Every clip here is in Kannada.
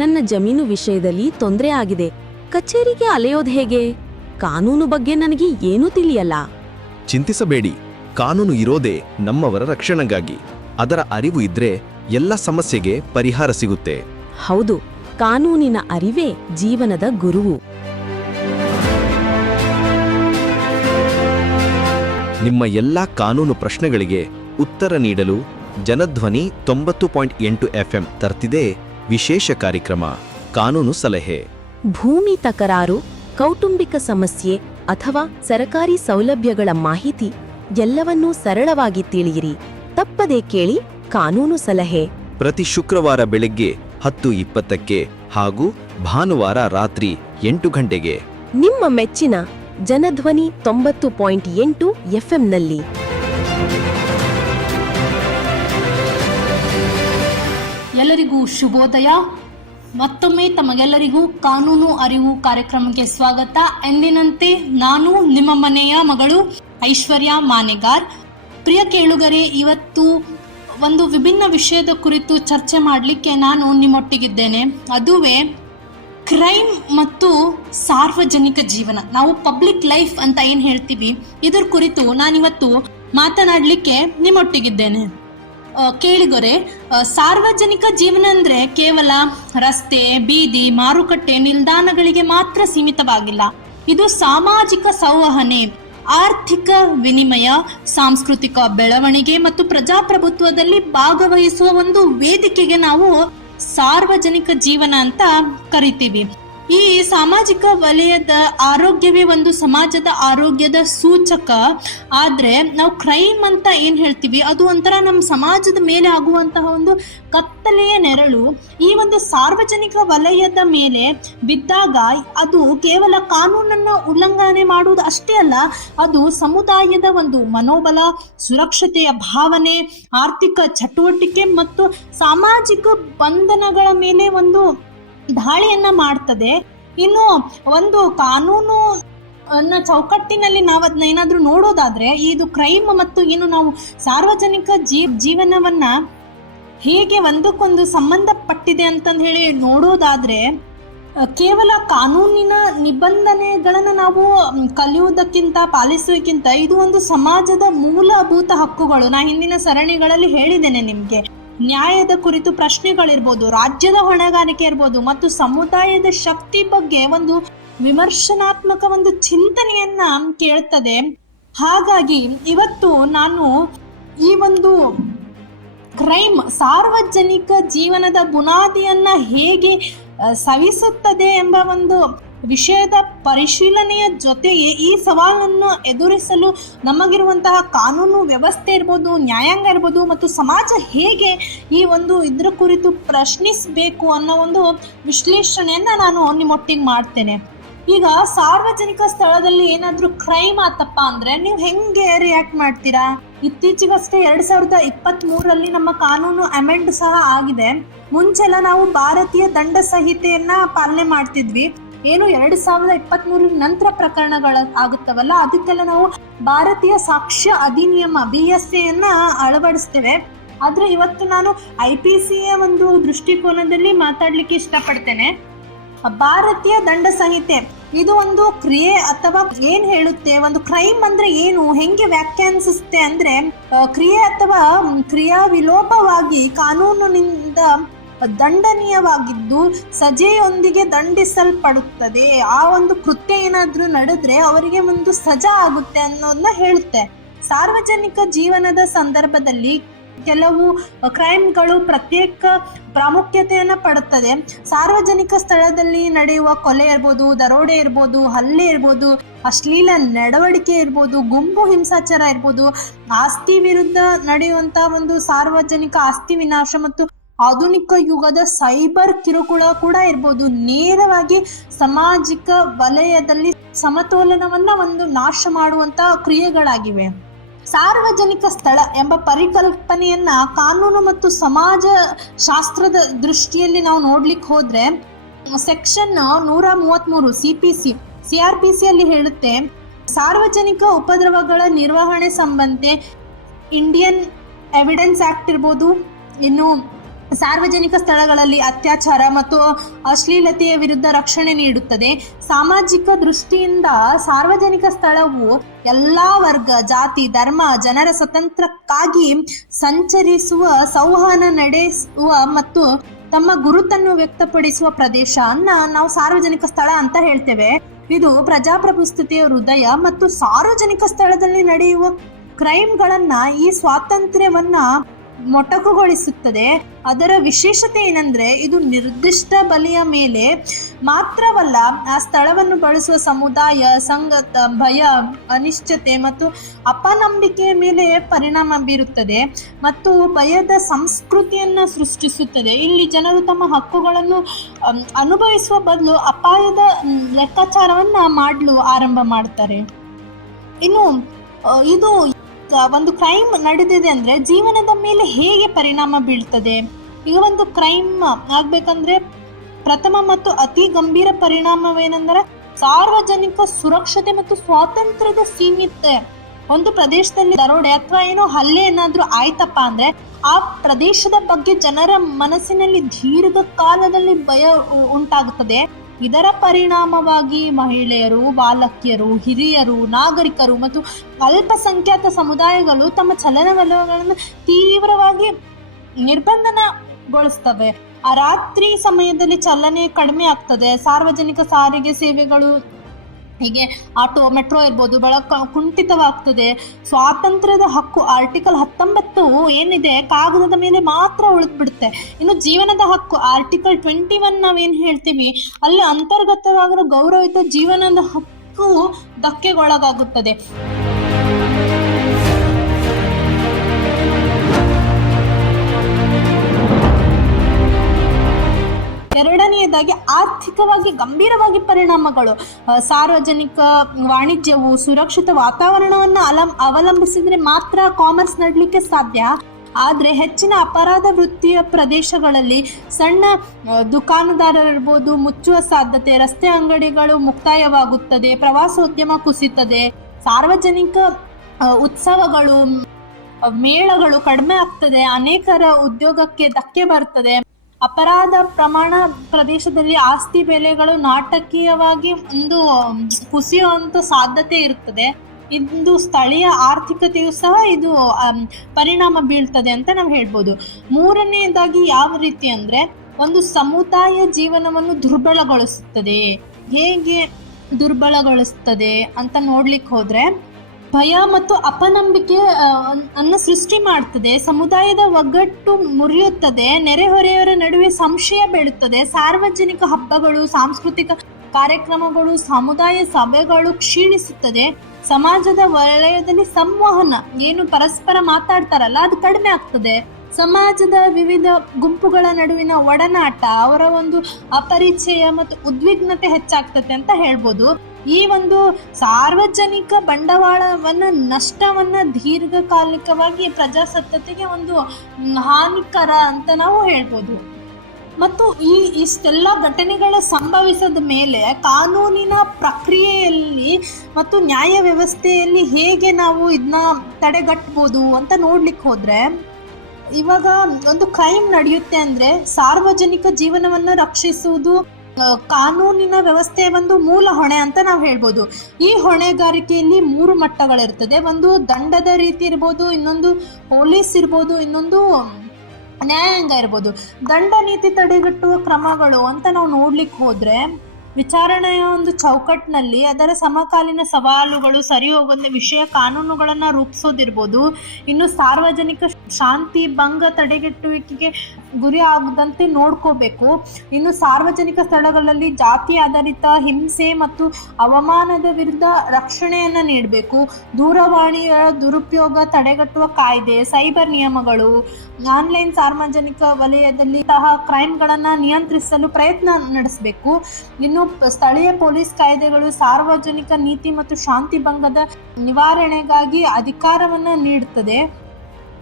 ನನ್ನ ಜಮೀನು ವಿಷಯದಲ್ಲಿ ತೊಂದರೆ ಆಗಿದೆ. ಕಚೇರಿಗೆ ಅಲೆಯೋದು ಹೇಗೆ? ಕಾನೂನು ಬಗ್ಗೆ ನನಗೆ ಏನೂ ತಿಳಿಯಲ್ಲ. ಚಿಂತಿಸಬೇಡಿ, ಕಾನೂನು ಇರೋದೇ ನಮ್ಮವರ ರಕ್ಷಣೆಗಾಗಿ. ಅದರ ಅರಿವು ಇದ್ರೆ ಎಲ್ಲ ಸಮಸ್ಯೆಗೆ ಪರಿಹಾರ ಸಿಗುತ್ತೆ. ಹೌದು, ಕಾನೂನಿನ ಅರಿವೇ ಜೀವನದ ಗುರುವು. ನಿಮ್ಮ ಎಲ್ಲಾ ಕಾನೂನು ಪ್ರಶ್ನೆಗಳಿಗೆ ಉತ್ತರ ನೀಡಲು ಜನಧ್ವನಿ 90.8 FM ತರ್ತಿದೆ ವಿಶೇಷ ಕಾರ್ಯಕ್ರಮ ಕಾನೂನು ಸಲಹೆ. ಭೂಮಿ ತಕರಾರು, ಕೌಟುಂಬಿಕ ಸಮಸ್ಯೆ ಅಥವಾ ಸರಕಾರಿ ಸೌಲಭ್ಯಗಳ ಮಾಹಿತಿ ಎಲ್ಲವನ್ನೂ ಸರಳವಾಗಿ ತಿಳಿಯಿರಿ. ತಪ್ಪದೇ ಕೇಳಿ ಕಾನೂನು ಸಲಹೆ. ಪ್ರತಿ ಶುಕ್ರವಾರ ಬೆಳಗ್ಗೆ 10:20ಕ್ಕೆ ಹಾಗೂ ಭಾನುವಾರ ರಾತ್ರಿ 8 ಗಂಟೆಗೆ ನಿಮ್ಮ ಮೆಚ್ಚಿನ ಜನಧ್ವನಿ 90.8 FMನಲ್ಲಿ. ಎಲ್ಲರಿಗೂ ಶುಭೋದಯ. ಮತ್ತೊಮ್ಮೆ ತಮಗೆಲ್ಲರಿಗೂ ಕಾನೂನು ಅರಿವು ಕಾರ್ಯಕ್ರಮಕ್ಕೆ ಸ್ವಾಗತ. ಎಂದಿನಂತೆ ನಾನು ನಿಮ್ಮ ಮನೆಯ ಮಗಳು ಐಶ್ವರ್ಯ ಮಾನೆಗಾರ್. ಪ್ರಿಯ ಕೇಳುಗರೆ, ಇವತ್ತು ಒಂದು ವಿಭಿನ್ನ ವಿಷಯದ ಕುರಿತು ಚರ್ಚೆ ಮಾಡಲಿಕ್ಕೆ ನಾನು ನಿಮ್ಮೊಟ್ಟಿಗಿದ್ದೇನೆ. ಅದುವೇ ಕ್ರೈಮ್ ಮತ್ತು ಸಾರ್ವಜನಿಕ ಜೀವನ, ನಾವು ಪಬ್ಲಿಕ್ ಲೈಫ್ ಅಂತ ಏನು ಹೇಳ್ತೀವಿ, ಇದರ ಕುರಿತು ನಾನಿವತ್ತು ಮಾತನಾಡಲಿಕ್ಕೆ ನಿಮ್ಮೊಟ್ಟಿಗಿದ್ದೇನೆ. ಕೇಳಿಗೊರೆ, ಸಾರ್ವಜನಿಕ ಜೀವನ ಅಂದ್ರೆ ಕೇವಲ ರಸ್ತೆ, ಬೀದಿ, ಮಾರುಕಟ್ಟೆ, ನಿಲ್ದಾಣಗಳಿಗೆ ಮಾತ್ರ ಸೀಮಿತವಾಗಿಲ್ಲ. ಇದು ಸಾಮಾಜಿಕ ಸಂವಹನೆ, ಆರ್ಥಿಕ ವಿನಿಮಯ, ಸಾಂಸ್ಕೃತಿಕ ಬೆಳವಣಿಗೆ ಮತ್ತು ಪ್ರಜಾಪ್ರಭುತ್ವದಲ್ಲಿ ಭಾಗವಹಿಸುವ ಒಂದು ವೇದಿಕೆಗೆ ನಾವು ಸಾರ್ವಜನಿಕ ಜೀವನ ಅಂತ ಕರಿತೀವಿ. ಈ ಸಾಮಾಜಿಕ ವಲಯದ ಆರೋಗ್ಯವೇ ಒಂದು ಸಮಾಜದ ಆರೋಗ್ಯದ ಸೂಚಕ. ಆದ್ರೆ ನಾವು ಕ್ರೈಮ್ ಅಂತ ಏನ್ ಹೇಳ್ತೀವಿ, ಅದು ಒಂಥರ ನಮ್ಮ ಸಮಾಜದ ಮೇಲೆ ಆಗುವಂತಹ ಒಂದು ಕತ್ತಲೆಯ ನೆರಳು. ಈ ಒಂದು ಸಾರ್ವಜನಿಕ ವಲಯದ ಮೇಲೆ ಬಿದ್ದಾಗ ಅದು ಕೇವಲ ಕಾನೂನನ್ನ ಉಲ್ಲಂಘನೆ ಮಾಡುವುದು ಅಷ್ಟೇ ಅಲ್ಲ, ಅದು ಸಮುದಾಯದ ಒಂದು ಮನೋಬಲ, ಸುರಕ್ಷತೆಯ ಭಾವನೆ, ಆರ್ಥಿಕ ಚಟುವಟಿಕೆ ಮತ್ತು ಸಾಮಾಜಿಕ ಬಂಧನಗಳ ಮೇಲೆ ಒಂದು ದಾಳಿಯನ್ನ ಮಾಡ್ತದೆ. ಇನ್ನು ಒಂದು ಕಾನೂನು ಚೌಕಟ್ಟಿನಲ್ಲಿ ನಾವು ಅದನ್ನ ಏನಾದ್ರೂ ನೋಡೋದಾದ್ರೆ, ಇದು ಕ್ರೈಮ್ ಮತ್ತು ಏನು ನಾವು ಸಾರ್ವಜನಿಕ ಜೀವನವನ್ನ ಹೇಗೆ ಒಂದಕ್ಕೊಂದು ಸಂಬಂಧಪಟ್ಟಿದೆ ಅಂತಂದು ಹೇಳಿ ನೋಡೋದಾದ್ರೆ, ಕೇವಲ ಕಾನೂನಿನ ನಿಬಂಧನೆಗಳನ್ನು ನಾವು ಕಲಿಯುವುದಕ್ಕಿಂತ ಪಾಲಿಸುವುದಕ್ಕಿಂತ ಇದು ಒಂದು ಸಮಾಜದ ಮೂಲಭೂತ ಹಕ್ಕುಗಳು. ನಾ ಹಿಂದಿನ ಸರಣಿಗಳಲ್ಲಿ ಹೇಳಿದ್ದೇನೆ ನಿಮ್ಗೆ. ನ್ಯಾಯದ ಕುರಿತು ಪ್ರಶ್ನೆಗಳಿರ್ಬೋದು, ರಾಜ್ಯದ ಹೊಣೆಗಾರಿಕೆ ಇರ್ಬೋದು ಮತ್ತು ಸಮುದಾಯದ ಶಕ್ತಿ ಬಗ್ಗೆ ಒಂದು ವಿಮರ್ಶನಾತ್ಮಕ ಒಂದು ಚಿಂತನೆಯನ್ನ ಕೇಳ್ತದೆ. ಹಾಗಾಗಿ ಇವತ್ತು ನಾನು ಈ ಒಂದು ಕ್ರೈಮ್ ಸಾರ್ವಜನಿಕ ಜೀವನದ ಬುನಾದಿಯನ್ನ ಹೇಗೆ ಸವಿಸುತ್ತದೆ ಎಂಬ ಒಂದು ವಿಷಯದ ಪರಿಶೀಲನೆಯ ಜೊತೆಗೆ ಈ ಸವಾಲನ್ನು ಎದುರಿಸಲು ನಮಗಿರುವಂತಹ ಕಾನೂನು ವ್ಯವಸ್ಥೆ ಇರ್ಬೋದು, ನ್ಯಾಯಾಂಗ ಇರ್ಬೋದು ಮತ್ತು ಸಮಾಜ ಹೇಗೆ ಈ ಒಂದು ಇದ್ರ ಕುರಿತು ಪ್ರಶ್ನಿಸಬೇಕು ಅನ್ನೋ ಒಂದು ವಿಶ್ಲೇಷಣೆಯನ್ನ ನಾನು ನಿಮ್ಮೊಟ್ಟಿಗೆ ಮಾಡ್ತೇನೆ. ಈಗ ಸಾರ್ವಜನಿಕ ಸ್ಥಳದಲ್ಲಿ ಏನಾದ್ರೂ ಕ್ರೈಮ್ ಆತಪ್ಪ ಅಂದ್ರೆ ನೀವು ಹೆಂಗೆ ರಿಯಾಕ್ಟ್ ಮಾಡ್ತೀರಾ? ಇತ್ತೀಚೆಗಷ್ಟೇ 2023ರಲ್ಲಿ ನಮ್ಮ ಕಾನೂನು ಅಮೆಂಡ್ ಸಹ ಆಗಿದೆ. ಮುಂಚೆಲ್ಲ ನಾವು ಭಾರತೀಯ ದಂಡ ಸಂಹಿತೆಯನ್ನ ಪಾಲನೆ ಮಾಡ್ತಿದ್ವಿ. ಏನು 2023 ನಂತರ ಪ್ರಕರಣಗಳ ಆಗುತ್ತವಲ್ಲ, ಅದಕ್ಕೆಲ್ಲ ನಾವು ಭಾರತೀಯ ಸಾಕ್ಷ್ಯ ಅಧಿನಿಯಮ BSA ಯನ್ನ ಅಳವಡಿಸ್ತೇವೆ. ಆದ್ರೆ ಇವತ್ತು ನಾನು IPCಯ ಒಂದು ದೃಷ್ಟಿಕೋನದಲ್ಲಿ ಮಾತಾಡ್ಲಿಕ್ಕೆ ಇಷ್ಟಪಡ್ತೇನೆ. ಭಾರತೀಯ ದಂಡ ಸಂಹಿತೆ ಇದು ಒಂದು ಕ್ರಿಯೆ ಅಥವಾ ಏನ್ ಹೇಳುತ್ತೆ, ಒಂದು ಕ್ರೈಮ್ ಅಂದ್ರೆ ಏನು, ಹೆಂಗೆ ವ್ಯಾಖ್ಯಾನಿಸುತ್ತೆ ಅಂದ್ರೆ, ಕ್ರಿಯೆ ಅಥವಾ ಕ್ರಿಯಾ ವಿಲೋಪವಾಗಿ ಕಾನೂನಿನಿಂದ ದಂಡನೀಯವಾಗಿದ್ದು ಸಜೆಯೊಂದಿಗೆ ದಂಡಿಸಲ್ಪಡುತ್ತದೆ. ಆ ಒಂದು ಕೃತ್ಯ ಏನಾದ್ರೂ ನಡೆದ್ರೆ ಅವರಿಗೆ ಒಂದು ಸಜಾ ಆಗುತ್ತೆ ಅನ್ನೋದನ್ನ ಹೇಳುತ್ತೆ. ಸಾರ್ವಜನಿಕ ಜೀವನದ ಸಂದರ್ಭದಲ್ಲಿ ಕೆಲವು ಕ್ರೈಮ್ಗಳು ಪ್ರತ್ಯೇಕ ಪ್ರಾಮುಖ್ಯತೆಯನ್ನ ಪಡುತ್ತದೆ. ಸಾರ್ವಜನಿಕ ಸ್ಥಳದಲ್ಲಿ ನಡೆಯುವ ಕೊಲೆ ಇರ್ಬೋದು, ದರೋಡೆ ಇರ್ಬೋದು, ಹಲ್ಲೆ ಇರ್ಬೋದು, ಅಶ್ಲೀಲ ನಡವಳಿಕೆ ಇರ್ಬೋದು, ಗುಂಪು ಹಿಂಸಾಚಾರ ಇರ್ಬೋದು, ಆಸ್ತಿ ವಿರುದ್ಧ ನಡೆಯುವಂತಹ ಒಂದು ಸಾರ್ವಜನಿಕ ಆಸ್ತಿ ವಿನಾಶ ಮತ್ತು ಆಧುನಿಕ ಯುಗದ ಸೈಬರ್ ಕಿರುಕುಳ ಕೂಡ ಇರ್ಬೋದು, ನೇರವಾಗಿ ಸಾಮಾಜಿಕ ವಲಯದಲ್ಲಿ ಸಮತೋಲನವನ್ನ ಒಂದು ನಾಶ ಮಾಡುವಂತ ಕ್ರಿಯೆಗಳಾಗಿವೆ. ಸಾರ್ವಜನಿಕ ಸ್ಥಳ ಎಂಬ ಪರಿಕಲ್ಪನೆಯನ್ನ ಕಾನೂನು ಮತ್ತು ಸಮಾಜ ಶಾಸ್ತ್ರದ ದೃಷ್ಟಿಯಲ್ಲಿ ನಾವು ನೋಡ್ಲಿಕ್ಕೆ ಹೋದ್ರೆ ಸೆಕ್ಷನ್ 133 CRPC ಅಲ್ಲಿ ಹೇಳುತ್ತೆ, ಸಾರ್ವಜನಿಕ ಉಪದ್ರವಗಳ ನಿರ್ವಹಣೆ ಸಂಬಂಧ ಇಂಡಿಯನ್ ಎವಿಡೆನ್ಸ್ ಆಕ್ಟ್ ಇರ್ಬೋದು, ಇನ್ನು ಸಾರ್ವಜನಿಕ ಸ್ಥಳಗಳಲ್ಲಿ ಅತ್ಯಾಚಾರ ಮತ್ತು ಅಶ್ಲೀಲತೆಯ ವಿರುದ್ಧ ರಕ್ಷಣೆ ನೀಡುತ್ತದೆ. ಸಾಮಾಜಿಕ ದೃಷ್ಟಿಯಿಂದ ಸಾರ್ವಜನಿಕ ಸ್ಥಳವು ಎಲ್ಲಾ ವರ್ಗ, ಜಾತಿ, ಧರ್ಮ ಜನರ ಸ್ವತಂತ್ರಕ್ಕಾಗಿ ಸಂಚರಿಸುವ, ಸಂವಹನ ನಡೆಸುವ ಮತ್ತು ತಮ್ಮ ಗುರುತನ್ನು ವ್ಯಕ್ತಪಡಿಸುವ ಪ್ರದೇಶವನ್ನ ನಾವು ಸಾರ್ವಜನಿಕ ಸ್ಥಳ ಅಂತ ಹೇಳ್ತೇವೆ. ಇದು ಪ್ರಜಾಪ್ರಭುತ್ವತೆಯ ಹೃದಯ ಮತ್ತು ಸಾರ್ವಜನಿಕ ಸ್ಥಳದಲ್ಲಿ ನಡೆಯುವ ಕ್ರೈಮ್ಗಳನ್ನ, ಈ ಸ್ವಾತಂತ್ರ್ಯವನ್ನ ಮೊಟಕುಗೊಳಿಸುತ್ತದೆ. ಅದರ ವಿಶೇಷತೆ ಏನಂದ್ರೆ, ಇದು ನಿರ್ದಿಷ್ಟ ಬಲಿಯ ಮೇಲೆ ಮಾತ್ರವಲ್ಲ, ಆ ಸ್ಥಳವನ್ನು ಬಳಸುವ ಸಮುದಾಯ, ಸಂಗತ, ಭಯ, ಅನಿಶ್ಚಿತೆ ಮತ್ತು ಅಪನಂಬಿಕೆಯ ಮೇಲೆ ಪರಿಣಾಮ ಬೀರುತ್ತದೆ ಮತ್ತು ಭಯದ ಸಂಸ್ಕೃತಿಯನ್ನ ಸೃಷ್ಟಿಸುತ್ತದೆ. ಇಲ್ಲಿ ಜನರು ತಮ್ಮ ಹಕ್ಕುಗಳನ್ನು ಅನುಭವಿಸುವ ಬದಲು ಅಪಾಯದ ಲೆಕ್ಕಾಚಾರವನ್ನ ಮಾಡಲು ಆರಂಭ ಮಾಡ್ತಾರೆ. ಇನ್ನು ಇದು ಒಂದು ಕ್ರೈಮ್ ನಡೆದಿದೆ ಅಂದ್ರೆ ಜೀವನದ ಮೇಲೆ ಹೇಗೆ ಪರಿಣಾಮ ಬೀಳ್ತದೆ. ಈಗ ಒಂದು ಕ್ರೈಮ್ ಆಗ್ಬೇಕಂದ್ರೆ ಪ್ರಥಮ ಮತ್ತು ಅತಿ ಗಂಭೀರ ಪರಿಣಾಮವೇನೆಂದರೆ ಸಾರ್ವಜನಿಕ ಸುರಕ್ಷತೆ ಮತ್ತು ಸ್ವಾತಂತ್ರ್ಯದ ಸೀಮಿತ. ಒಂದು ಪ್ರದೇಶದಲ್ಲಿ ದರೋಡೆ ಅಥವಾ ಏನೋ ಹಲ್ಲೆ ಏನಾದ್ರೂ ಆಯ್ತಪ್ಪ ಅಂದ್ರೆ ಆ ಪ್ರದೇಶದ ಬಗ್ಗೆ ಜನರ ಮನಸ್ಸಿನಲ್ಲಿ ದೀರ್ಘಕಾಲದಲ್ಲಿ ಭಯ ಉಂಟಾಗುತ್ತದೆ. ಇದರ ಪರಿಣಾಮವಾಗಿ ಮಹಿಳೆಯರು, ಬಾಲಕಿಯರು, ಹಿರಿಯರು, ನಾಗರಿಕರು ಮತ್ತು ಅಲ್ಪಸಂಖ್ಯಾತ ಸಮುದಾಯಗಳು ತಮ್ಮ ಚಲನವಲನಗಳನ್ನು ತೀವ್ರವಾಗಿ ನಿರ್ಬಂಧನಗೊಳಿಸ್ತವೆ. ಆ ರಾತ್ರಿ ಸಮಯದಲ್ಲಿ ಚಲನೆ ಕಡಿಮೆ ಆಗ್ತದೆ. ಸಾರ್ವಜನಿಕ ಸಾರಿಗೆ ಸೇವೆಗಳು, ಹೀಗೆ ಆಟೋ, ಮೆಟ್ರೋ ಇರ್ಬೋದು, ಬೆಳಕು ಕುಂಠಿತವಾಗ್ತದೆ. ಸ್ವಾತಂತ್ರ್ಯದ ಹಕ್ಕು ಆರ್ಟಿಕಲ್ 19 ಏನಿದೆ ಕಾಗದದ ಮೇಲೆ ಮಾತ್ರ ಉಳಿದ್ಬಿಡುತ್ತೆ. ಇನ್ನು ಜೀವನದ ಹಕ್ಕು ಆರ್ಟಿಕಲ್ 21 ನಾವೇನ್ ಹೇಳ್ತೀವಿ ಅಲ್ಲಿ ಅಂತರ್ಗತವಾಗಿರೋ ಗೌರವಯುತ ಜೀವನದ ಹಕ್ಕು ಧಕ್ಕೆಗೊಳಗಾಗುತ್ತದೆ. ಎರಡನೆಯದಾಗಿ ಆರ್ಥಿಕವಾಗಿ ಗಂಭೀರವಾಗಿ ಪರಿಣಾಮಗಳು. ಸಾರ್ವಜನಿಕ ವಾಣಿಜ್ಯವು ಸುರಕ್ಷಿತ ವಾತಾವರಣವನ್ನು ಅವಲಂಬಿಸಿದ್ರೆ ಮಾತ್ರ ಕಾಮರ್ಸ್ ನಡಲಿಕ್ಕೆ ಸಾಧ್ಯ. ಆದ್ರೆ ಹೆಚ್ಚಿನ ಅಪರಾಧ ವೃತ್ತಿಯ ಪ್ರದೇಶಗಳಲ್ಲಿ ಸಣ್ಣ ದುಕಾನುದಾರರಿರ್ಬೋದು ಮುಚ್ಚುವ ಸಾಧ್ಯತೆ, ರಸ್ತೆ ಅಂಗಡಿಗಳು ಮುಕ್ತಾಯವಾಗುತ್ತದೆ, ಪ್ರವಾಸೋದ್ಯಮ ಕುಸಿತದೆ, ಸಾರ್ವಜನಿಕ ಉತ್ಸವಗಳು, ಮೇಳಗಳು ಕಡಿಮೆ ಆಗ್ತದೆ, ಅನೇಕರ ಉದ್ಯೋಗಕ್ಕೆ ಧಕ್ಕೆ ಬರ್ತದೆ. ಅಪರಾಧ ಪ್ರಮಾಣ ಪ್ರದೇಶದಲ್ಲಿ ಆಸ್ತಿ ಬೆಲೆಗಳು ನಾಟಕೀಯವಾಗಿ ಒಂದು ಕುಸಿಯುವಂತ ಸಾಧ್ಯತೆ ಇರುತ್ತದೆ. ಇದು ಸ್ಥಳೀಯ ಆರ್ಥಿಕತೆಯು ಸಹ ಇದು ಪರಿಣಾಮ ಬೀಳ್ತದೆ ಅಂತ ನಾವು ಹೇಳ್ಬೋದು. ಮೂರನೆಯದಾಗಿ ಯಾವ ರೀತಿ ಅಂದ್ರೆ ಒಂದು ಸಮುದಾಯ ಜೀವನವನ್ನು ದುರ್ಬಲಗೊಳಿಸುತ್ತದೆ. ಹೇಗೆ ದುರ್ಬಲಗೊಳಿಸ್ತದೆ ಅಂತ ನೋಡ್ಲಿಕ್ಕೆ ಹೋದ್ರೆ ಭಯ ಮತ್ತು ಅಪನಂಬಿಕೆ ಅನ್ನು ಸೃಷ್ಟಿ ಮಾಡ್ತದೆ. ಸಮುದಾಯದ ಒಗ್ಗಟ್ಟು ಮುರಿಯುತ್ತದೆ. ನೆರೆಹೊರೆಯವರ ನಡುವೆ ಸಂಶಯ ಬೆಳುತ್ತದೆ. ಸಾರ್ವಜನಿಕ ಹಬ್ಬಗಳು, ಸಾಂಸ್ಕೃತಿಕ ಕಾರ್ಯಕ್ರಮಗಳು, ಸಮುದಾಯ ಸಭೆಗಳು ಕ್ಷೀಣಿಸುತ್ತದೆ. ಸಮಾಜದ ವಲಯದಲ್ಲಿ ಸಂವಹನ, ಏನು ಪರಸ್ಪರ ಮಾತಾಡ್ತಾರಲ್ಲ ಅದು ಕಡಿಮೆ ಆಗ್ತದೆ. ಸಮಾಜದ ವಿವಿಧ ಗುಂಪುಗಳ ನಡುವಿನ ಒಡನಾಟ, ಅವರ ಒಂದು ಅಪರಿಚಯ ಮತ್ತು ಉದ್ವಿಗ್ನತೆ ಹೆಚ್ಚಾಗ್ತದೆ ಅಂತ ಹೇಳ್ಬೋದು. ಈ ಒಂದು ಸಾರ್ವಜನಿಕ ಬಂಡವಾಳವನ್ನ ನಷ್ಟವನ್ನ ದೀರ್ಘಕಾಲಿಕವಾಗಿ ಪ್ರಜಾಸತ್ತೆಗೆ ಒಂದು ಹಾನಿಕರ ಅಂತ ನಾವು ಹೇಳ್ಬೋದು. ಮತ್ತು ಇಷ್ಟೆಲ್ಲ ಘಟನೆಗಳ ಸಂಭವಿಸಿದ ಮೇಲೆ ಕಾನೂನಿನ ಪ್ರಕ್ರಿಯೆಯಲ್ಲಿ ಮತ್ತು ನ್ಯಾಯ ವ್ಯವಸ್ಥೆಯಲ್ಲಿ ಹೇಗೆ ನಾವು ಇದನ್ನ ತಡೆಗಟ್ಟಬಹುದು ಅಂತ ನೋಡ್ಲಿಕ್ಕೆ ಹೋದ್ರೆ, ಇವಾಗ ಒಂದು ಕ್ರೈಮ್ ನಡೆಯುತ್ತೆ ಅಂದ್ರೆ ಸಾರ್ವಜನಿಕ ಜೀವನವನ್ನು ರಕ್ಷಿಸುವುದು ಕಾನೂನಿನ ವ್ಯವಸ್ಥೆಯ ಒಂದು ಮೂಲ ಹೊಣೆ ಅಂತ ನಾವು ಹೇಳ್ಬೋದು. ಈ ಹೊಣೆಗಾರಿಕೆಯಲ್ಲಿ 3 ಮಟ್ಟಗಳಿರ್ತದೆ. ಒಂದು ದಂಡದ ರೀತಿ ಇರ್ಬೋದು, ಇನ್ನೊಂದು ಪೊಲೀಸ್ ಇರ್ಬೋದು, ಇನ್ನೊಂದು ನ್ಯಾಯಾಂಗ ಇರ್ಬೋದು. ದಂಡ ನೀತಿ ತಡೆಗಟ್ಟುವ ಕ್ರಮಗಳು ಅಂತ ನಾವು ನೋಡ್ಲಿಕ್ಕೆ ಹೋದ್ರೆ ವಿಚಾರಣೆಯ ಒಂದು ಚೌಕಟ್ಟಿನಲ್ಲಿ ಅದರ ಸಮಕಾಲೀನ ಸವಾಲುಗಳು, ಸರಿ ಹೋಗುವ ವಿಷಯ ಕಾನೂನುಗಳನ್ನ ರೂಪಿಸೋದಿರ್ಬೋದು. ಇನ್ನು ಸಾರ್ವಜನಿಕ ಶಾಂತಿ ಭಂಗ ತಡೆಗಟ್ಟುವಿಕೆಗೆ ಗುರಿ ಆಗದಂತೆ ನೋಡ್ಕೋಬೇಕು. ಇನ್ನು ಸಾರ್ವಜನಿಕ ಸ್ಥಳಗಳಲ್ಲಿ ಜಾತಿ ಆಧಾರಿತ ಹಿಂಸೆ ಮತ್ತು ಅವಮಾನದ ವಿರುದ್ಧ ರಕ್ಷಣೆಯನ್ನ ನೀಡಬೇಕು. ದೂರವಾಣಿಯ ದುರುಪಯೋಗ ತಡೆಗಟ್ಟುವ ಕಾಯ್ದೆ, ಸೈಬರ್ ನಿಯಮಗಳು, ಆನ್ಲೈನ್ ಸಾರ್ವಜನಿಕ ವಲಯದಲ್ಲಿ ಸಹ ಕ್ರೈಮ್ಗಳನ್ನ ನಿಯಂತ್ರಿಸಲು ಪ್ರಯತ್ನ ನಡೆಸಬೇಕು. ಇನ್ನು ಸ್ಥಳೀಯ ಪೊಲೀಸ್ ಕಾಯ್ದೆಗಳು ಸಾರ್ವಜನಿಕ ನೀತಿ ಮತ್ತು ಶಾಂತಿ ಭಂಗದ ನಿವಾರಣೆಗಾಗಿ ಅಧಿಕಾರವನ್ನ ನೀಡುತ್ತದೆ.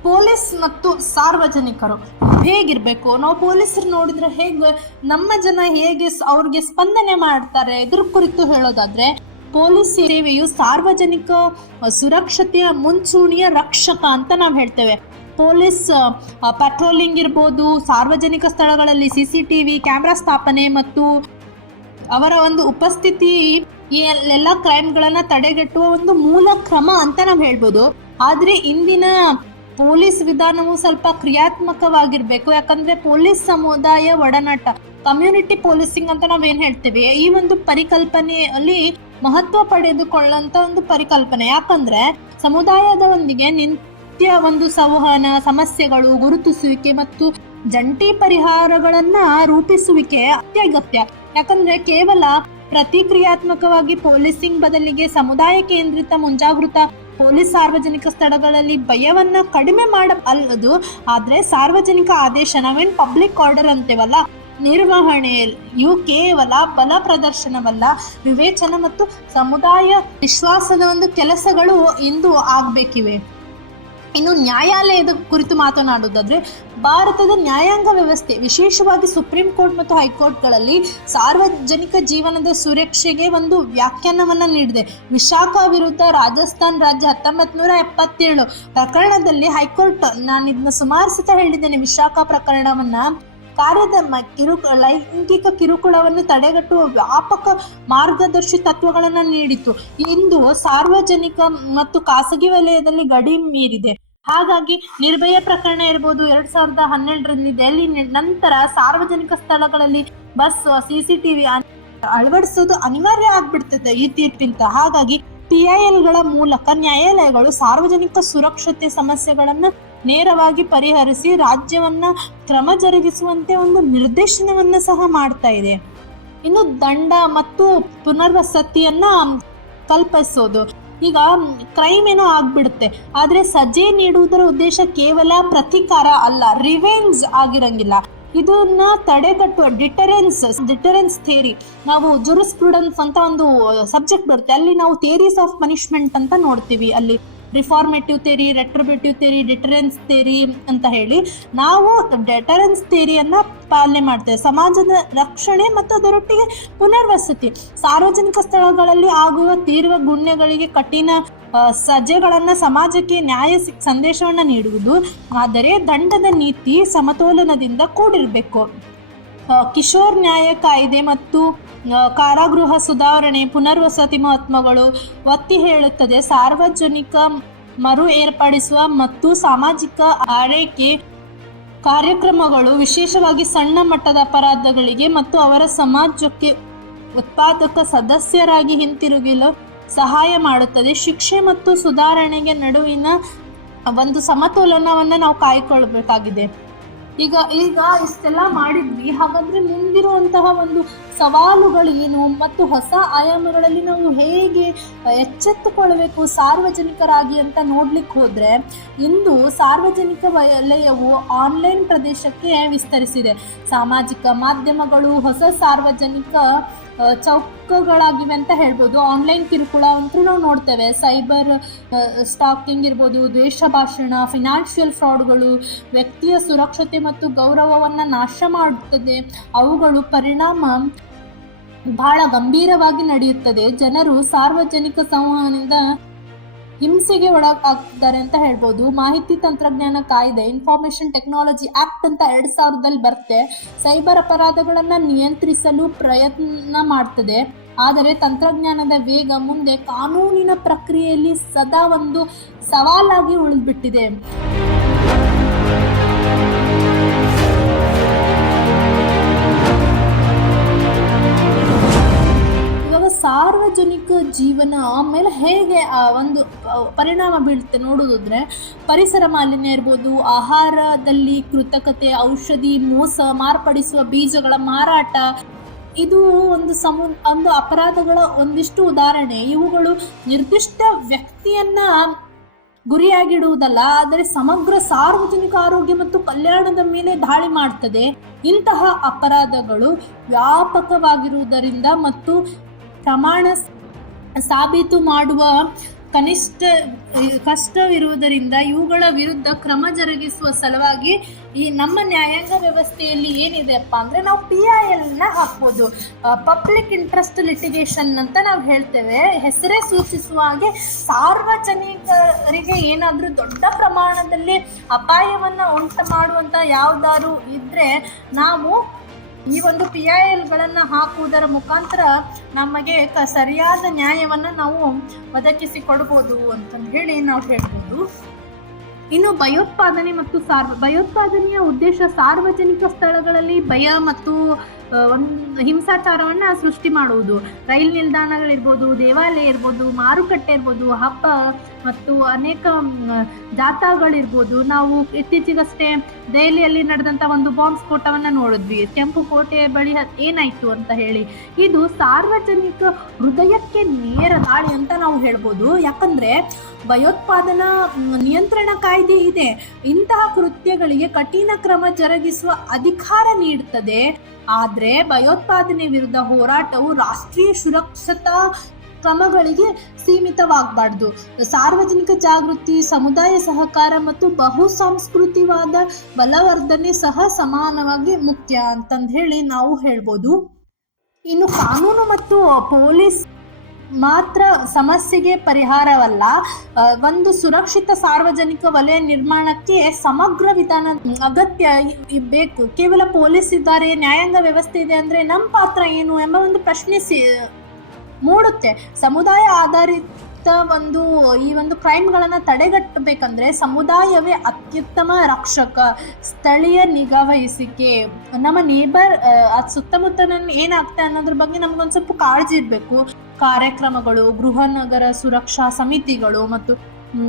ಪೊಲೀಸ್ ಮತ್ತು ಸಾರ್ವಜನಿಕರು ಹೇಗಿರ್ಬೇಕು, ನಾವು ಪೊಲೀಸರು ನೋಡಿದ್ರೆ ಹೇಗೆ ನಮ್ಮ ಜನ ಹೇಗೆ ಅವ್ರಿಗೆ ಸ್ಪಂದನೆ ಮಾಡ್ತಾರೆ ಇದ್ರ ಕುರಿತು ಹೇಳೋದಾದ್ರೆ, ಪೊಲೀಸ್ ಸೇವೆಯು ಸಾರ್ವಜನಿಕ ಸುರಕ್ಷತೆಯ ಮುಂಚೂಣಿಯ ರಕ್ಷಕ ಅಂತ ನಾವು ಹೇಳ್ತೇವೆ. ಪೊಲೀಸ್ ಪೆಟ್ರೋಲಿಂಗ್ ಇರ್ಬೋದು, ಸಾರ್ವಜನಿಕ ಸ್ಥಳಗಳಲ್ಲಿ CCTV ಕ್ಯಾಮ್ರಾ ಸ್ಥಾಪನೆ ಮತ್ತು ಅವರ ಒಂದು ಉಪಸ್ಥಿತಿ ಈ ಎಲ್ಲ ಕ್ರೈಮ್ಗಳನ್ನ ತಡೆಗಟ್ಟುವ ಒಂದು ಮೂಲ ಕ್ರಮ ಅಂತ ನಾವು ಹೇಳ್ಬೋದು. ಆದ್ರೆ ಇಂದಿನ ಪೊಲೀಸ್ ವಿಧಾನವು ಸ್ವಲ್ಪ ಕ್ರಿಯಾತ್ಮಕವಾಗಿರ್ಬೇಕು. ಯಾಕಂದ್ರೆ ಪೊಲೀಸ್ ಸಮುದಾಯ ಒಡನಾಟ, ಕಮ್ಯುನಿಟಿ ಪೊಲೀಸಿಂಗ್ ಅಂತ ನಾವೇನ್ ಹೇಳ್ತೇವೆ, ಈ ಒಂದು ಪರಿಕಲ್ಪನೆಯಲ್ಲಿ ಮಹತ್ವ ಪಡೆದುಕೊಳ್ಳಂತ ಒಂದು ಪರಿಕಲ್ಪನೆ. ಯಾಕಂದ್ರೆ ಸಮುದಾಯದೊಂದಿಗೆ ನಿತ್ಯ ಒಂದು ಸಂವಹನ, ಸಮಸ್ಯೆಗಳು ಗುರುತಿಸುವಿಕೆ ಮತ್ತು ಜಂಟಿ ಪರಿಹಾರಗಳನ್ನ ರೂಪಿಸುವಿಕೆ ಅತ್ಯಗತ್ಯ. ಯಾಕಂದ್ರೆ ಕೇವಲ ಪ್ರತಿಕ್ರಿಯಾತ್ಮಕವಾಗಿ ಪೊಲೀಸಿಂಗ್ ಬದಲಿಗೆ ಸಮುದಾಯ ಕೇಂದ್ರಿತ ಮುಂಜಾಗೃತ ಪೊಲೀಸ್ ಸಾರ್ವಜನಿಕ ಸ್ಥಳಗಳಲ್ಲಿ ಭಯವನ್ನ ಕಡಿಮೆ ಮಾಡಬಲ್ಲದು. ಆದ್ರೆ ಸಾರ್ವಜನಿಕ ಆದೇಶ, ನಾವೇನ್ ಪಬ್ಲಿಕ್ ಆರ್ಡರ್ ಅಂತೇವಲ್ಲ, ನಿರ್ವಹಣೆಯು ಕೇವಲ ಬಲ ಪ್ರದರ್ಶನವಲ್ಲ, ವಿವೇಚನ ಮತ್ತು ಸಮುದಾಯ ವಿಶ್ವಾಸದ ಒಂದು ಕೆಲಸಗಳು ಇಂದು ಆಗ್ಬೇಕಿವೆ. ಇನ್ನು ನ್ಯಾಯಾಲಯದ ಕುರಿತು ಮಾತನಾಡುವುದಾದ್ರೆ, ಭಾರತದ ನ್ಯಾಯಾಂಗ ವ್ಯವಸ್ಥೆ ವಿಶೇಷವಾಗಿ ಸುಪ್ರೀಂ ಕೋರ್ಟ್ ಮತ್ತು ಹೈಕೋರ್ಟ್ಗಳಲ್ಲಿ ಸಾರ್ವಜನಿಕ ಜೀವನದ ಸುರಕ್ಷೆಗೆ ಒಂದು ವ್ಯಾಖ್ಯಾನವನ್ನ ನೀಡಿದೆ. ವಿಶಾಖ ವಿರುದ್ಧ ರಾಜಸ್ಥಾನ್ ರಾಜ್ಯ 1977 ಪ್ರಕರಣದಲ್ಲಿ ಹೈಕೋರ್ಟ್, ನಾನು ಇದನ್ನ ಸುಮಾರು ಸತ ಹೇಳಿದ್ದೇನೆ, ವಿಶಾಖ ಪ್ರಕರಣವನ್ನ ಕಾರ್ಯದ ಲೈಂಗಿಕ ಕಿರುಕುಳವನ್ನು ತಡೆಗಟ್ಟುವ ವ್ಯಾಪಕ ಮಾರ್ಗದರ್ಶಿ ತತ್ವಗಳನ್ನು ನೀಡಿತು. ಇಂದು ಸಾರ್ವಜನಿಕ ಮತ್ತು ಖಾಸಗಿ ವಲಯದಲ್ಲಿ ಗಡಿ ಮೀರಿದೆ. ಹಾಗಾಗಿ ನಿರ್ಭಯ ಪ್ರಕರಣ ಇರ್ಬೋದು, 2012ರಲ್ಲಿ ದೆಹಲಿ ನಂತರ ಸಾರ್ವಜನಿಕ ಸ್ಥಳಗಳಲ್ಲಿ ಬಸ್ CCTV ಅಳವಡಿಸೋದು ಅನಿವಾರ್ಯ ಆಗ್ಬಿಡ್ತದೆ ಈ ತೀರ್ಪಿಂದ. ಹಾಗಾಗಿ PILಗಳ ಮೂಲಕ ನ್ಯಾಯಾಲಯಗಳು ಸಾರ್ವಜನಿಕ ಸುರಕ್ಷತೆ ಸಮಸ್ಯೆಗಳನ್ನ ನೇರವಾಗಿ ಪರಿಹರಿಸಿ ರಾಜ್ಯವನ್ನ ಕ್ರಮ ಜರುಗಿಸುವಂತೆ ಒಂದು ನಿರ್ದೇಶನವನ್ನ ಸಹ ಮಾಡ್ತಾ ಇದೆ. ಇನ್ನು ದಂಡ ಮತ್ತು ಪುನರ್ವಸತಿಯನ್ನ ಕಲ್ಪಿಸೋದು. ಈಗ ಕ್ರೈಮ್ ಏನೋ ಆಗ್ಬಿಡುತ್ತೆ, ಆದ್ರೆ ಸಜೆ ನೀಡುವುದರ ಉದ್ದೇಶ ಕೇವಲ ಪ್ರತೀಕಾರ ಅಲ್ಲ, ರಿವೆಂಜ್ ಆಗಿರಂಗಿಲ್ಲ. ಇದನ್ನ ತಡೆಗಟ್ಟುವ ಡಿಟರೆನ್ಸ್ ಥಿಯರಿ, ನಾವು ಜುರಿಸ್ಪ್ರುಡೆನ್ಸ್ ಅಂತ ಒಂದು ಸಬ್ಜೆಕ್ಟ್ ಬರುತ್ತೆ, ಅಲ್ಲಿ ನಾವು ಥಿಯರೀಸ್ ಆಫ್ ಪನಿಷ್ಮೆಂಟ್ ಅಂತ ನೋಡ್ತೀವಿ. ಅಲ್ಲಿ reformative theory, ರೆಟ್ರಿಬ್ಯೂಟಿವ್ theory, deterrence theory ಅಂತ ಹೇಳಿ ನಾವು ಡಿಟರೆನ್ಸ್ ಥಿಯರಿಯನ್ನ ಪಾಲನೆ ಮಾಡ್ತೇವೆ. ಸಮಾಜದ ರಕ್ಷಣೆ ಮತ್ತು ಅದರೊಟ್ಟಿಗೆ ಪುನರ್ವಸತಿ, ಸಾರ್ವಜನಿಕ ಸ್ಥಳಗಳಲ್ಲಿ ಆಗುವ ತೀವ್ರ ಗುನ್ಹೆಗಳಿಗೆ ಕಠಿಣ ಸಜೆಗಳನ್ನ ಸಮಾಜಕ್ಕೆ ನ್ಯಾಯ ಸಂದೇಶವನ್ನ ನೀಡುವುದು. ಆದರೆ ದಂಡದ ನೀತಿ ಸಮತೋಲನದಿಂದ ಕೂಡಿರಬೇಕು. ಕಿಶೋರ್ ನ್ಯಾಯ ಕಾಯ್ದೆ ಮತ್ತು ಕಾರಾಗೃಹ ಸುಧಾರಣೆ ಪುನರ್ವಸತಿ ಮಹತ್ವಗಳು ಒತ್ತಿ ಹೇಳುತ್ತದೆ. ಸಾರ್ವಜನಿಕ ಮರು ಏರ್ಪಡಿಸುವ ಮತ್ತು ಸಾಮಾಜಿಕ ಆರೈಕೆ ಕಾರ್ಯಕ್ರಮಗಳು ವಿಶೇಷವಾಗಿ ಸಣ್ಣ ಮಟ್ಟದ ಅಪರಾಧಗಳಿಗೆ ಮತ್ತು ಅವರ ಸಮಾಜಕ್ಕೆ ಉತ್ಪಾದಕ ಸದಸ್ಯರಾಗಿ ಹಿಂತಿರುಗಲು ಸಹಾಯ ಮಾಡುತ್ತದೆ. ಶಿಕ್ಷೆ ಮತ್ತು ಸುಧಾರಣೆಗೆ ನಡುವಿನ ಒಂದು ಸಮತೋಲನವನ್ನ ನಾವು ಕಾಯ್ಕೊಳ್ಬೇಕಾಗಿದೆ. ಈಗ ಇಷ್ಟೆಲ್ಲ ಮಾಡಿದ್ವಿ, ಹಾಗಾದ್ರೆ ಮುಂದಿರುವಂತಹ ಒಂದು ಸವಾಲುಗಳು ಏನು ಮತ್ತು ಹೊಸ ಆಯಾಮಗಳಲ್ಲಿ ನಾವು ಹೇಗೆ ಎಚ್ಚೆತ್ತುಕೊಳ್ಬೇಕು ಸಾರ್ವಜನಿಕರಾಗಿ ಅಂತ ನೋಡ್ಲಿಕ್ಕೆ ಹೋದ್ರೆ, ಇಂದು ಸಾರ್ವಜನಿಕ ವಲಯವು ಆನ್ಲೈನ್ ಪ್ರದೇಶಕ್ಕೆ ವಿಸ್ತರಿಸಿದೆ. ಸಾಮಾಜಿಕ ಮಾಧ್ಯಮಗಳು ಹೊಸ ಸಾರ್ವಜನಿಕ ಚೌಕಗಳಾಗಿವೆ ಅಂತ ಹೇಳ್ಬೋದು. ಆನ್ಲೈನ್ ಕಿರುಕುಳ ಅಂತೂ ನಾವು ನೋಡ್ತೇವೆ, ಸೈಬರ್ ಸ್ಟಾಕಿಂಗ್ ಇರ್ಬೋದು, ದ್ವೇಷ ಭಾಷಣ, ಫಿನಾನ್ಷಿಯಲ್ ಫ್ರಾಡ್ಗಳು ವ್ಯಕ್ತಿಯ ಸುರಕ್ಷತೆ ಮತ್ತು ಗೌರವವನ್ನು ನಾಶ ಮಾಡುತ್ತದೆ. ಅವುಗಳು ಪರಿಣಾಮ ಬಹಳ ಗಂಭೀರವಾಗಿ ನಡೆಯುತ್ತದೆ. ಜನರು ಸಾರ್ವಜನಿಕ ಸಂವಹನದಿಂದ ಹಿಂಸೆಗೆ ಒಳಗಾಗ್ತಿದ್ದಾರೆ ಅಂತ ಹೇಳ್ಬೋದು. ಮಾಹಿತಿ ತಂತ್ರಜ್ಞಾನ ಕಾಯ್ದೆ, ಇನ್ಫಾರ್ಮೇಶನ್ ಟೆಕ್ನಾಲಜಿ ಆಕ್ಟ್ ಅಂತ 2000ದಲ್ಲಿ ಬರುತ್ತೆ, ಸೈಬರ್ ಅಪರಾಧಗಳನ್ನ ನಿಯಂತ್ರಿಸಲು ಪ್ರಯತ್ನ ಮಾಡ್ತದೆ. ಆದರೆ ತಂತ್ರಜ್ಞಾನದ ವೇಗ ಮುಂದೆ ಕಾನೂನಿನ ಪ್ರಕ್ರಿಯೆಯಲ್ಲಿ ಸದಾ ಒಂದು ಸವಾಲಾಗಿ ಉಳಿದ್ಬಿಟ್ಟಿದೆ. ಸಾರ್ವಜನಿಕ ಜೀವನ ಆಮೇಲೆ ಹೇಗೆ ಒಂದು ಪರಿಣಾಮ ಬೀಳುತ್ತೆ ನೋಡೋದಾದ್ರೆ, ಪರಿಸರ ಮಾಲಿನ್ಯ ಇರ್ಬೋದು, ಆಹಾರದಲ್ಲಿ ಕೃತಕತೆ, ಔಷಧಿ ಮೋಸ, ಮಾರ್ಪಡಿಸುವ ಬೀಜಗಳ ಮಾರಾಟ, ಇದು ಒಂದು ಅಪರಾಧಗಳ ಒಂದಿಷ್ಟು ಉದಾಹರಣೆ. ಇವುಗಳು ನಿರ್ದಿಷ್ಟ ವ್ಯಕ್ತಿಯನ್ನ ಗುರಿಯಾಗಿಡುವುದಲ್ಲ, ಆದರೆ ಸಮಗ್ರ ಸಾರ್ವಜನಿಕ ಆರೋಗ್ಯ ಮತ್ತು ಕಲ್ಯಾಣದ ಮೇಲೆ ದಾಳಿ ಮಾಡ್ತದೆ. ಇಂತಹ ಅಪರಾಧಗಳು ವ್ಯಾಪಕವಾಗಿರುವುದರಿಂದ ಮತ್ತು ಪ್ರಮಾಣ ಸಾಬೀತು ಮಾಡುವ ಕಷ್ಟವಿರುವುದರಿಂದ ಇವುಗಳ ವಿರುದ್ಧ ಕ್ರಮ ಜರುಗಿಸುವ ಸಲುವಾಗಿ ಈ ನಮ್ಮ ನ್ಯಾಯಾಂಗ ವ್ಯವಸ್ಥೆಯಲ್ಲಿ ಏನಿದೆಪ್ಪ ಅಂದ್ರೆ ನಾವು PIL ನ ಹಾಕ್ಬೋದು, ಪಬ್ಲಿಕ್ ಇಂಟ್ರೆಸ್ಟ್ ಲಿಟಿಗೇಷನ್ ಅಂತ ನಾವು ಹೇಳ್ತೇವೆ. ಹೆಸರೇ ಸೂಚಿಸುವ ಹಾಗೆ ಸಾರ್ವಜನಿಕರಿಗೆ ಏನಾದ್ರೂ ದೊಡ್ಡ ಪ್ರಮಾಣದಲ್ಲಿ ಅಪಾಯವನ್ನ ಉಂಟು ಮಾಡುವಂತ ಯಾವ್ದಾದ್ರು ಇದ್ರೆ ನಾವು ಈ ಒಂದು PILಗಳನ್ನ ಹಾಕುವುದರ ಮುಖಾಂತರ ನಮಗೆ ಸರಿಯಾದ ನ್ಯಾಯವನ್ನ ನಾವು ಒದಗಿಸಿ ಕೊಡ್ಬೋದು ಅಂತಂದು ಹೇಳಿ ನಾವು ಹೇಳ್ಬೋದು. ಇನ್ನು ಭಯೋತ್ಪಾದನೆ ಮತ್ತು ಭಯೋತ್ಪಾದನೆಯ ಉದ್ದೇಶ ಸಾರ್ವಜನಿಕ ಸ್ಥಳಗಳಲ್ಲಿ ಭಯ ಮತ್ತು ಒಂದು ಹಿಂಸಾಚಾರವನ್ನ ಸೃಷ್ಟಿ ಮಾಡುವುದು. ರೈಲು ನಿಲ್ದಾಣಗಳಿರ್ಬೋದು, ದೇವಾಲಯ ಇರ್ಬೋದು, ಮಾರುಕಟ್ಟೆ ಇರ್ಬೋದು, ಹಬ್ಬ ಮತ್ತು ಅನೇಕ ಜಾಥಾಗಳಿರ್ಬೋದು. ನಾವು ಇತ್ತೀಚೆಗಷ್ಟೇ ದೆಹಲಿಯಲ್ಲಿ ನಡೆದಂತ ಒಂದು ಬಾಂಬ್ ಸ್ಫೋಟವನ್ನ ನೋಡಿದ್ವಿ. ಕೆಂಪು ಕೋಟೆ ಬಳಿ ಏನಾಯ್ತು ಅಂತ ಹೇಳಿ. ಇದು ಸಾರ್ವಜನಿಕ ಹೃದಯಕ್ಕೆ ನೇರ ದಾಳಿ ಅಂತ ನಾವು ಹೇಳ್ಬೋದು. ಯಾಕಂದ್ರೆ ಭಯೋತ್ಪಾದನಾ ನಿಯಂತ್ರಣ ಕಾಯ್ದೆ ಇದೆ, ಇಂತಹ ಕೃತ್ಯಗಳಿಗೆ ಕಠಿಣ ಕ್ರಮ ಜರುಗಿಸುವ ಅಧಿಕಾರ ನೀಡುತ್ತದೆ. ಆದ್ರೆ ಭಯೋತ್ಪಾದನೆ ವಿರುದ್ಧ ಹೋರಾಟವು ರಾಷ್ಟ್ರೀಯ ಸುರಕ್ಷತಾ ಕ್ರಮಗಳಿಗೆ ಸೀಮಿತವಾಗಬಾರ್ದು. ಸಾರ್ವಜನಿಕ ಜಾಗೃತಿ, ಸಮುದಾಯ ಸಹಕಾರ ಮತ್ತು ಬಹುಸಂಸ್ಕೃತಿವಾದ ಬಲವರ್ಧನೆ ಸಹ ಸಮಾನವಾಗಿ ಮುಖ್ಯ ಅಂತಂದು ಹೇಳಿ ನಾವು ಹೇಳ್ಬೋದು. ಇನ್ನು ಕಾನೂನು ಮತ್ತು ಪೊಲೀಸ್ ಮಾತ್ರ ಸಮಸ್ಯೆಗೆ ಪರಿಹಾರವಲ್ಲ, ಒಂದು ಸುರಕ್ಷಿತ ಸಾರ್ವಜನಿಕ ವಲಯ ನಿರ್ಮಾಣಕ್ಕೆ ಸಮಗ್ರ ವಿಧಾನ ಅಗತ್ಯ ಬೇಕು. ಕೇವಲ ಪೊಲೀಸ್ ಇದ್ದಾರೆ, ನ್ಯಾಯಾಂಗ ವ್ಯವಸ್ಥೆ ಇದೆ ಅಂದ್ರೆ ನಮ್ಮ ಪಾತ್ರ ಏನು ಎಂಬ ಒಂದು ಪ್ರಶ್ನೆ ಮೂಡುತ್ತೆ. ಸಮುದಾಯ ಆಧಾರಿತ ಈ ಒಂದು ಕ್ರೈಮ್ಗಳನ್ನ ತಡೆಗಟ್ಟಬೇಕಂದ್ರೆ ಸಮುದಾಯವೇ ಅತ್ಯುತ್ತಮ ರಕ್ಷಕ. ಸ್ಥಳೀಯ ನಿಗಾ ವಹಿಸಿಕೆ, ನಮ್ಮ ನೇಬರ್ ಸುತ್ತಮುತ್ತ ಏನಾಗ್ತದೆ ಅನ್ನೋದ್ರ ಬಗ್ಗೆ ನಮ್ಗೊಂದು ಸ್ವಲ್ಪ ಕಾಳಜಿ ಇರಬೇಕು. ಕಾರ್ಯಕ್ರಮಗಳು, ಗೃಹ ನಗರ ಸುರಕ್ಷಾ ಸಮಿತಿಗಳು ಮತ್ತು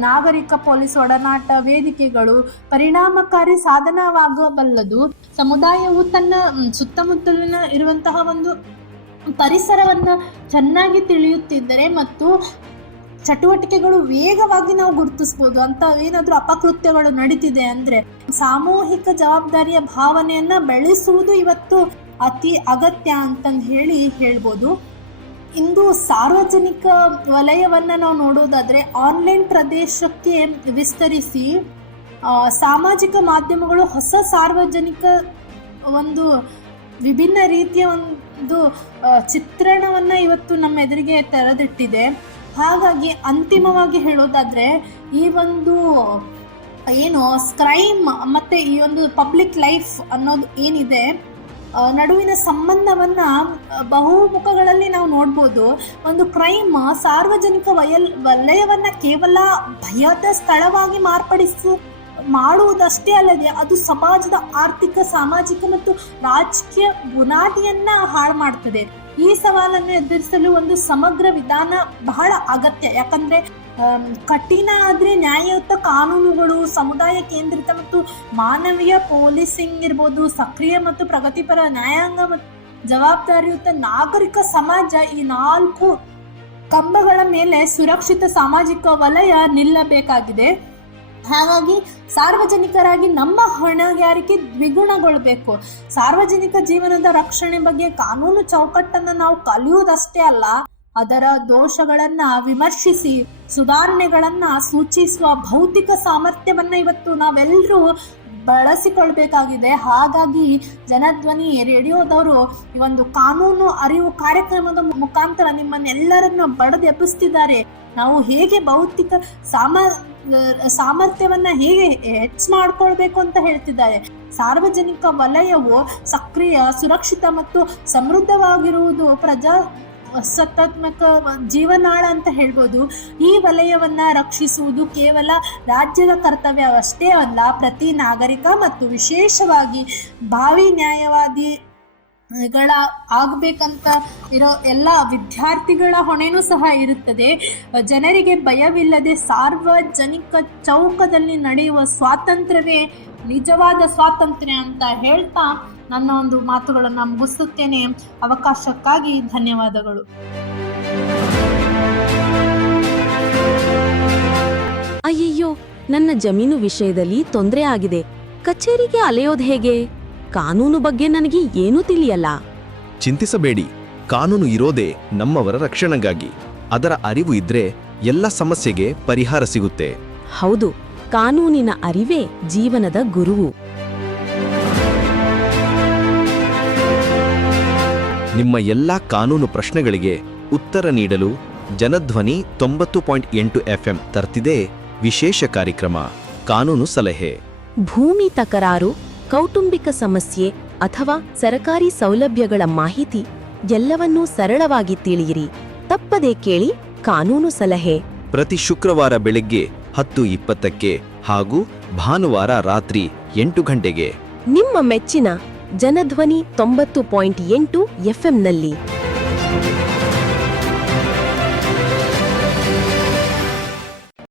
ನಾಗರಿಕ ಪೊಲೀಸ್ ಒಡನಾಟ ವೇದಿಕೆಗಳು ಪರಿಣಾಮಕಾರಿ ಸಾಧನವಾಗಬಲ್ಲದು. ಸಮುದಾಯವು ತನ್ನ ಸುತ್ತಮುತ್ತಲಿನ ಇರುವಂತಹ ಒಂದು ಪರಿಸರವನ್ನ ಚೆನ್ನಾಗಿ ತಿಳಿಯುತ್ತಿದ್ದರೆ ಮತ್ತು ಚಟುವಟಿಕೆಗಳು ವೇಗವಾಗಿ ನಾವು ಗುರುತಿಸಬಹುದು. ಅಂತ ಏನಾದ್ರೂ ಅಪಕೃತ್ಯಗಳು ನಡೀತಿದೆ ಅಂದ್ರೆ ಸಾಮೂಹಿಕ ಜವಾಬ್ದಾರಿಯ ಭಾವನೆಯನ್ನ ಬೆಳೆಸುವುದು ಇವತ್ತು ಅತಿ ಅಗತ್ಯ ಅಂತಂದು ಹೇಳ್ಬೋದು. ಇಂದು ಸಾರ್ವಜನಿಕ ವಲಯವನ್ನ ನಾವು ನೋಡೋದಾದ್ರೆ ಆನ್ಲೈನ್ ಪ್ರದೇಶಕ್ಕೆ ವಿಸ್ತರಿಸಿ ಸಾಮಾಜಿಕ ಮಾಧ್ಯಮಗಳು ಹೊಸ ಸಾರ್ವಜನಿಕ ಒಂದು ವಿಭಿನ್ನ ರೀತಿಯ ಒಂದು ಚಿತ್ರಣವನ್ನ ಇವತ್ತು ನಮ್ಮ ಎದುರಿಗೆ ತೆರೆದಿಟ್ಟಿದೆ. ಹಾಗಾಗಿ ಅಂತಿಮವಾಗಿ ಹೇಳೋದಾದ್ರೆ ಈ ಒಂದು ಏನು ಕ್ರೈಮ್ ಮತ್ತೆ ಈ ಒಂದು ಪಬ್ಲಿಕ್ ಲೈಫ್ ಅನ್ನೋದು ಏನಿದೆ ನಡುವಿನ ಸಂಬಂಧವನ್ನ ಬಹುಮುಖಗಳಲ್ಲಿ ನಾವು ನೋಡ್ಬೋದು. ಒಂದು ಕ್ರೈಮ್ ಸಾರ್ವಜನಿಕ ವಲಯವನ್ನ ಕೇವಲ ಭಯದ ಸ್ಥಳವಾಗಿ ಮಾಡುವುದಷ್ಟೇ ಅಲ್ಲದೆ ಅದು ಸಮಾಜದ ಆರ್ಥಿಕ, ಸಾಮಾಜಿಕ ಮತ್ತು ರಾಜಕೀಯ ಬುನಾದಿಯನ್ನ ಹಾಳು ಮಾಡ್ತದೆ. ಈ ಸವಾಲನ್ನು ಎದುರಿಸಲು ಒಂದು ಸಮಗ್ರ ವಿಧಾನ ಬಹಳ ಅಗತ್ಯ. ಯಾಕಂದ್ರೆ ಕಠಿಣ ಆದ್ರೆ ನ್ಯಾಯಯುತ ಕಾನೂನುಗಳು, ಸಮುದಾಯ ಕೇಂದ್ರಿತ ಮತ್ತು ಮಾನವೀಯ ಪೊಲೀಸಿಂಗ್ ಇರ್ಬೋದು, ಸಕ್ರಿಯ ಮತ್ತು ಪ್ರಗತಿಪರ ನ್ಯಾಯಾಂಗ ಮತ್ತು ಜವಾಬ್ದಾರಿಯುತ ನಾಗರಿಕ ಸಮಾಜ, ಈ 4 ಕಂಬಗಳ ಮೇಲೆ ಸುರಕ್ಷಿತ ಸಾಮಾಜಿಕ ವಲಯ ನಿಲ್ಲಬೇಕಾಗಿದೆ. ಹಾಗಾಗಿ ಸಾರ್ವಜನಿಕರಾಗಿ ನಮ್ಮ ಹೊಣೆಗಾರಿಕೆ ದ್ವಿಗುಣಗೊಳ್ಳಬೇಕು. ಸಾರ್ವಜನಿಕ ಜೀವನದ ರಕ್ಷಣೆ ಬಗ್ಗೆ ಕಾನೂನು ಚೌಕಟ್ಟನ್ನು ನಾವು ಕಲಿಯುವುದಷ್ಟೇ ಅಲ್ಲ, ಅದರ ದೋಷಗಳನ್ನ ವಿಮರ್ಶಿಸಿ ಸುಧಾರಣೆಗಳನ್ನ ಸೂಚಿಸುವ ಭೌತಿಕ ಸಾಮರ್ಥ್ಯವನ್ನ ಇವತ್ತು ನಾವೆಲ್ಲರೂ ಬಳಸಿಕೊಳ್ಬೇಕಾಗಿದೆ. ಹಾಗಾಗಿ ಜನಧ್ವನಿ ರೇಡಿಯೋದವರು ಈ ಒಂದು ಕಾನೂನು ಅರಿವು ಕಾರ್ಯಕ್ರಮದ ಮುಖಾಂತರ ನಿಮ್ಮನ್ನೆಲ್ಲರನ್ನು ಬಡದೆಬ್ಬಿಸ್ತಿದ್ದಾರೆ. ನಾವು ಹೇಗೆ ಭೌತಿಕ ಸಾಮರ್ಥ್ಯವನ್ನ ಹೇಗೆ ಹೆಚ್ಚು ಮಾಡ್ಕೊಳ್ಬೇಕು ಅಂತ ಹೇಳ್ತಿದ್ದಾರೆ. ಸಾರ್ವಜನಿಕ ವಲಯವು ಸಕ್ರಿಯ, ಸುರಕ್ಷಿತ ಮತ್ತು ಸಮೃದ್ಧವಾಗಿರುವುದು ಪ್ರಜಾಸತ್ತಾತ್ಮಕ ಜೀವನಾಳ ಅಂತ ಹೇಳ್ಬೋದು. ಈ ವಲಯವನ್ನ ರಕ್ಷಿಸುವುದು ಕೇವಲ ರಾಜ್ಯದ ಕರ್ತವ್ಯವಷ್ಟೇ ಅಲ್ಲ, ಪ್ರತಿ ನಾಗರಿಕ ಮತ್ತು ವಿಶೇಷವಾಗಿ ಭಾವಿ ನ್ಯಾಯವಾದಿಗಳ ಆಗ್ಬೇಕಂತ ಇರೋ ಎಲ್ಲ ವಿದ್ಯಾರ್ಥಿಗಳ ಹೊಣೆನೂ ಸಹ ಇರುತ್ತದೆ. ಜನರಿಗೆ ಭಯವಿಲ್ಲದೆ ಸಾರ್ವಜನಿಕ ಚೌಕದಲ್ಲಿ ನಡೆಯುವ ಸ್ವಾತಂತ್ರ್ಯವೇ ನಿಜವಾದ ಸ್ವಾತಂತ್ರ್ಯ ಅಂತ ಹೇಳ್ತಾ ನನ್ನ ಒಂದು ಮಾತುಗಳನ್ನು ಮುಗಿಸುತ್ತೇನೆ. ಅವಕಾಶಕ್ಕಾಗಿ ಧನ್ಯವಾದಗಳು. ಅಯ್ಯಯ್ಯೋ, ನನ್ನ ಜಮೀನು ವಿಷಯದಲ್ಲಿ ತೊಂದರೆ ಆಗಿದೆ. ಕಚೇರಿಗೆ ಅಲೆಯೋದು ಹೇಗೆ? ಕಾನೂನು ಬಗ್ಗೆ ನನಗೆ ಏನೂ ತಿಳಿಯಲ್ಲ. ಚಿಂತಿಸಬೇಡಿ, ಕಾನೂನು ಇರೋದೇ ನಮ್ಮವರ ರಕ್ಷಣೆಗಾಗಿ. ಅದರ ಅರಿವು ಇದ್ರೆ ಎಲ್ಲ ಸಮಸ್ಯೆಗೆ ಪರಿಹಾರ ಸಿಗುತ್ತೆ. ಹೌದು, ಕಾನೂನಿನ ಅರಿವೇ ಜೀವನದ ಗುರುವು. ನಿಮ್ಮ ಎಲ್ಲಾ ಕಾನೂನು ಪ್ರಶ್ನೆಗಳಿಗೆ ಉತ್ತರ ನೀಡಲು ಜನಧ್ವನಿ 90.8 FM ತರ್ತಿದೆ ವಿಶೇಷ ಕಾರ್ಯಕ್ರಮ ಕಾನೂನು ಸಲಹೆ. ಭೂಮಿ ತಕರಾರು, ಕೌಟುಂಬಿಕ ಸಮಸ್ಯೆ ಅಥವಾ ಸರಕಾರಿ ಸೌಲಭ್ಯಗಳ ಮಾಹಿತಿ ಎಲ್ಲವನ್ನೂ ಸರಳವಾಗಿ ತಿಳಿಯಿರಿ. ತಪ್ಪದೇ ಕೇಳಿ ಕಾನೂನು ಸಲಹೆ. ಪ್ರತಿ ಶುಕ್ರವಾರ ಬೆಳಗ್ಗೆ 10:20ಕ್ಕೆ ಹಾಗೂ ಭಾನುವಾರ ರಾತ್ರಿ 8 ಗಂಟೆಗೆ ನಿಮ್ಮ ಮೆಚ್ಚಿನ ಜನಧ್ವನಿ 90.8 FMನಲ್ಲಿ.